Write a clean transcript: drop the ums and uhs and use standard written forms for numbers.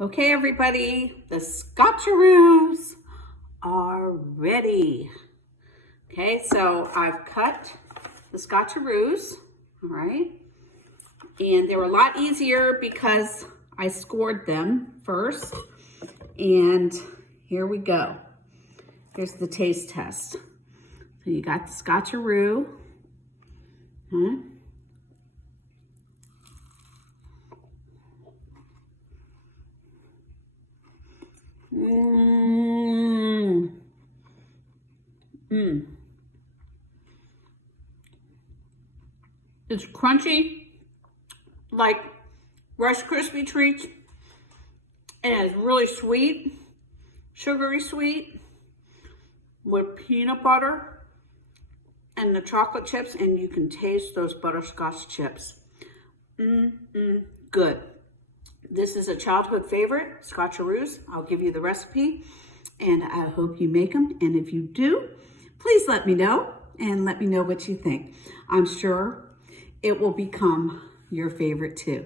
Okay, everybody, the Scotcharoos are ready. Okay, so I've cut the Scotcharoos, all right? And they were a lot easier because I scored them first. And here we go. Here's the taste test. So you got the Scotcharoo. It's crunchy, like Rice Krispie treats. And it's really sweet, sugary sweet, with peanut butter and the chocolate chips, and you can taste those butterscotch chips. Good. This is a childhood favorite, Scotcharoos. I'll give you the recipe, and I hope you make them. And if you do, please let me know, and let me know what you think. I'm sure it will become your favorite too.